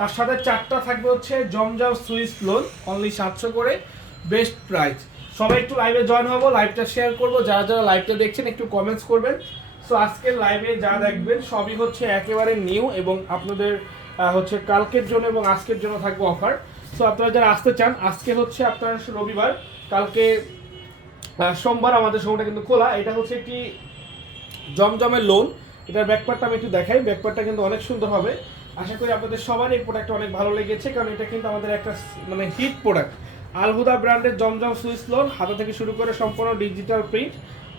তার সাথে চারটা থাকবে হচ্ছে জমজম সুইস লোন অনলি সাতশো করে বেস্ট প্রাইস সবাই একটু লাইভে জয়েন হব লাইভটা শেয়ার করব, যারা যারা লাইভটা দেখছেন, একটু কমেন্টস করবেন। সো আজকের লাইভে যা দেখবেন, সবই হচ্ছে একেবারে নিউ এবং আপনাদের হচ্ছে কালকের জন্য এবং আজকের জন্য থাকবে অফার সো আপনারা যারা আসতে চান, আজকে হচ্ছে আপনার রবিবার, কালকে সোমবার আমাদের সময়টা কিন্তু খোলা। এটা হচ্ছে একটি জমজমের লোন এটার ব্যাকপার্টটা আমি একটু দেখাই। ব্যাকপার্টটা কিন্তু অনেক সুন্দর হবে। আশা করি আপনাদের সবার এই প্রোডাক্ট অনেক ভালো লেগেছে, কারণ এটা কিন্তু আমাদের একটা মানে হিট প্রোডাক্ট আলহুদা ব্র্যান্ডের জমজম সুইস লোন হাতা থেকে শুরু করে সম্পূর্ণ ডিজিটাল প্রিন্ট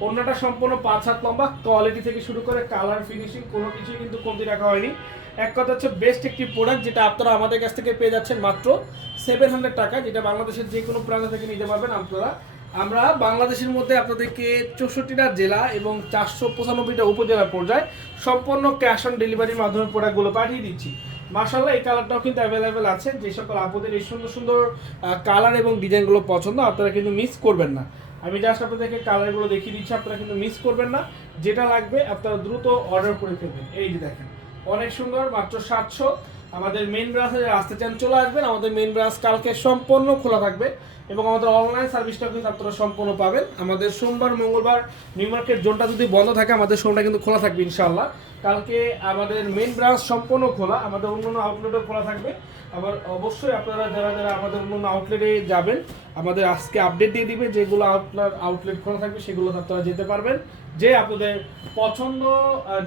অন্যটা সম্পূর্ণ পাঁচ হাত লম্বা কোয়ালিটি থেকে শুরু করে কালার ফিনিশিং কোনো কিছুই কিন্তু কমতি রাখা হয়নি। এক কথা হচ্ছে বেস্ট একটি প্রোডাক্ট যেটা আপনারা আমাদের কাছ থেকে পেয়ে যাচ্ছেন মাত্র সেভেন হান্ড্রেড টাকা যেটা বাংলাদেশের যে কোনো প্রান্ত থেকে নিতে পারবেন আপনারা। আমরা বাংলাদেশের মধ্যে আপনাদেরকে চৌষট্টিটা জেলা এবং চারশো পঁচানব্বইটা উপজেলা পর্যায়ে সম্পূর্ণ ক্যাশ অন ডেলিভারির মাধ্যমে প্রোডাক্টগুলো পাঠিয়ে দিচ্ছি। মার্শাল্লাহ এই কালারটাও কিন্তু অ্যাভেলেবেল আছে। যে সকল আপনাদের এই সুন্দর সুন্দর কালার এবং ডিজাইনগুলো পছন্দ, আপনারা কিন্তু মিস করবেন না। আমি জাস্ট আপনাদেরকে কালারগুলো দেখিয়ে দিচ্ছি, আপনারা কিন্তু মিস করবেন না। যেটা লাগবে, আপনারা দ্রুত অর্ডার করে ফেলবেন। এই যে দেখেন, অনেক সুন্দর, মাত্র সাতশো। আমাদের মেন ব্রাঞ্চে যারা আসতে চান, চলে আসবেন। আমাদের মেন ব্রাঞ্চ কালকে সম্পূর্ণ খোলা থাকবে এবং আমাদের অনলাইন সার্ভিসটাও কিন্তু আপনারা সম্পূর্ণ পাবেন। আমাদের সোমবার, মঙ্গলবার নিউ মার্কেট জোনটা যদি বন্ধ থাকে, আমাদের সোমটা কিন্তু খোলা থাকবে ইনশাআল্লাহ। কালকে আমাদের মেন ব্রাঞ্চ সম্পূর্ণ খোলা, আমাদের অন্যান্য আউটলেটও খোলা থাকবে। আবার অবশ্যই আপনারা যারা যারা আমাদের অন্যান্য আউটলেটে যাবেন, আমাদের আজকে আপডেট দিয়ে দিবে যেগুলো আউটলেট আউটলেট খোলা থাকবে, সেগুলো আপনারা যেতে পারবেন। যে আপনাদের পছন্দ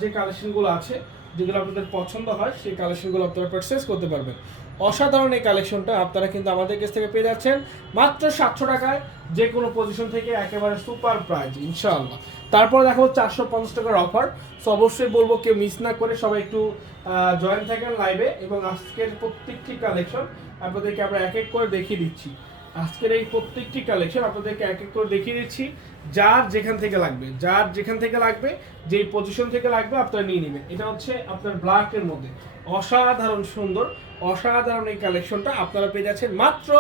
যে কালেকশনগুলো আছে যেগুলো আপনাদের পছন্দ হয়, সেই কালেকশনগুলো আপনারা পারচেস করতে পারবেন। অসাধারণ এই কালেকশনটা আপনারা কিন্তু আমাদের কাছ থেকে পেয়ে যাচ্ছেন মাত্র সাতশো টাকায়, যে কোনো পজিশন থেকে একেবারে সুপার প্রাইজ ইনশাআল্লাহ। তারপর দেখো চারশো পঞ্চাশ টাকার অফার সো অবশ্যই বলব কেউ মিস না করে সবাই একটু জয়েন থাকেন লাইভে এবং আজকের প্রত্যেকটি কালেকশন আপনাদেরকে আমরা এক এক করে দেখিয়ে দিচ্ছি। আজকের এই প্রত্যেকটি কালেকশন আপনাদেরকে এক এক করে দেখিয়ে দিচ্ছি। যার যেখান থেকে লাগবে, যার যেখান থেকে লাগবে, যেই পজিশন থেকে লাগবে আপনারা নিয়ে নেবেন। এটা হচ্ছে আপনার ব্ল্যাকের মধ্যে। অসাধারণ সুন্দর, অসাধারণ এই কালেকশনটা আপনারা পেয়ে যাচ্ছেন মাত্র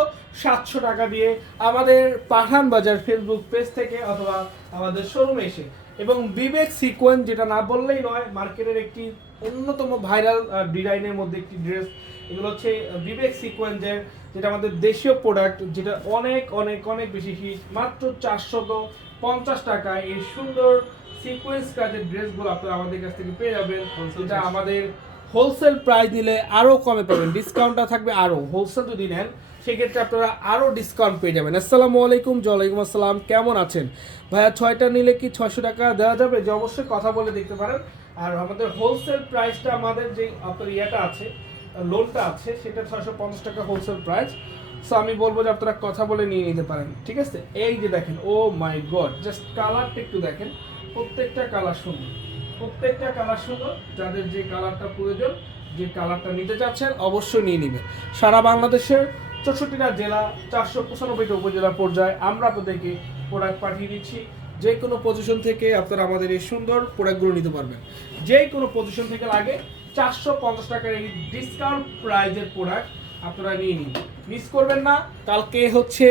সাতশো টাকা দিয়ে আমাদের পাঠান বাজার ফেসবুক পেজ থেকে অথবা আমাদের শোরুমে এসে। এবং বিবেক সিকোয়েন্স যেটা না বললেই নয় মার্কেটের একটি অন্যতম ভাইরাল ডিজাইনের মধ্যে একটি ড্রেস এগুলো হচ্ছে বিবেক সিকোয়েন্সের যেটা আমাদের দেশীয় প্রোডাক্ট যেটা অনেক অনেক অনেক বেশি হিট মাত্র চারশত পঞ্চাশ টাকায় এই সুন্দর সিকোয়েন্স কাজের ড্রেসগুলো আপনারা আমাদের কাছ থেকে পেয়ে যাবেন। যেটা আমাদের হোলসেল প্রাইস নিলে আরও কমে পাবেন ডিসকাউন্টটা থাকবে আরও হোলসেল যদি নেন সেক্ষেত্রে আপনারা আরও ডিসকাউন্ট পেয়ে যাবেন। আসসালামু আলাইকুম ওয়ালাইকুম আসসালাম কেমন আছেন? ভাইয়া ছয়টা নিলে কি ছয়শো টাকা দেওয়া যাবে? যে অবশ্যই কথা বলে দেখতে পারেন। আর আমাদের হোলসেল প্রাইসটা আমাদের যে আপনার ইয়েটা আছে লোনটা আছে, সেটা ছয়শো পঞ্চাশ টাকা হোলসেল প্রাইস সো আমি বলব যে আপনারা কথা বলে নিয়ে নিতে পারেন, ঠিক আছে? এই যে দেখেন, ও মাই গড জাস্ট কালারটা একটু দেখেন। প্রত্যেকটা কালার সুন্দর। প্রত্যেকটা কালার সুন্দর, যাদের যে কালারটা প্রয়োজন, যে কালারটা নিতে চাচ্ছেন, অবশ্যই নিয়ে নেবেন। সারা বাংলাদেশের চৌষট্টিটা জেলা, চারশো পঁচানব্বইটা উপজেলা পর্যায়ে আমরা আপনাদেরকে প্রোডাক্ট পাঠিয়ে দিচ্ছি। যে কোনো পজিশন থেকে আপনারা আমাদের এই সুন্দর প্রোডাক্টগুলো নিতে পারবেন। যে কোনো পজিশন থেকে লাগে চারশো পঞ্চাশ টাকার এই ডিসকাউন্ট প্রাইজের প্রোডাক্ট আপনারা নিয়ে নিন। মিস করবেন না। কালকে হচ্ছে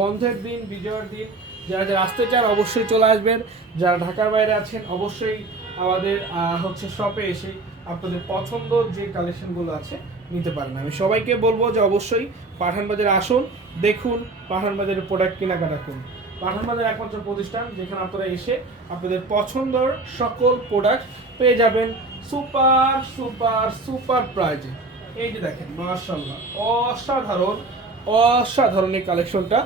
বন্ধের দিন, বিজয়ের দিন। যারা যারা আসতে চান অবশ্যই চলে আসবেন। যারা ঢাকার বাইরে আছেন অবশ্যই আমাদের হচ্ছে শপে এসে আপনাদের পছন্দ যে কালেকশনগুলো আছে নিতে পারেন। আমি সবাইকে বলব যে অবশ্যই পাঠান বাজারে আসুন, দেখুন পাঠান বাজারের প্রোডাক্ট কেনাকাটা করুন। পাঠান বাজার একমাত্র প্রতিষ্ঠান যেখানে আপনারা এসে আপনাদের পছন্দের সকল প্রোডাক্ট পেয়ে যাবেন। সুপার সুপার সুপার প্রাইজে। এই যে দেখেন মার্শাল্লাহ অসাধারণ অসাধারণ এই কালেকশনটা।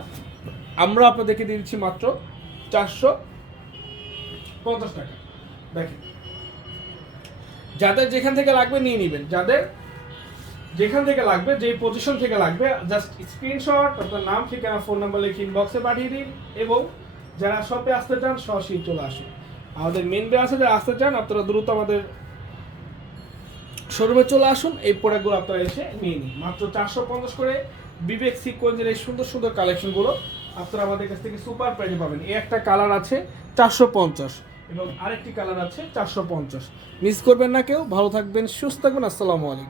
আমরা আপনাদেরকে দিয়ে দিচ্ছি মাত্র চারশো পঞ্চাশ টাকা। দেখেন, যাদের যেখান থেকে লাগবে নিয়ে নেবেন। যাদের যেখান থেকে লাগবে, যেই পজিশন থেকে লাগবে জাস্ট স্ক্রিনশট আপনার নাম, ঠিকানা ফোন নাম্বার লিখে ইনবক্সে পাঠিয়ে দিন এবং যারা শপে আসতে চান, সরাসরি চলে আসুন। আমাদের মেন ব্রাঞ্চে যারা আসতে চান, আপনারা দ্রুত আমাদের শোরুমে চলে আসুন, এই প্রোডাক্টগুলো আপনারা এসে নিয়ে নিন। মাত্র চারশো পঞ্চাশ করে বিবেক সিকোয়েন্সের এই সুন্দর সুন্দর কালেকশনগুলো আপনারা আমাদের কাছ থেকে সুপার প্রাইজে পাবেন। এই একটা কালার আছে চারশো পঞ্চাশ এবং আরেকটি কালার আছে চারশো পঞ্চাশ। মিস করবেন না কেউ, ভালো থাকবেন, সুস্থ থাকবেন, আসসালামু আলাইকুম।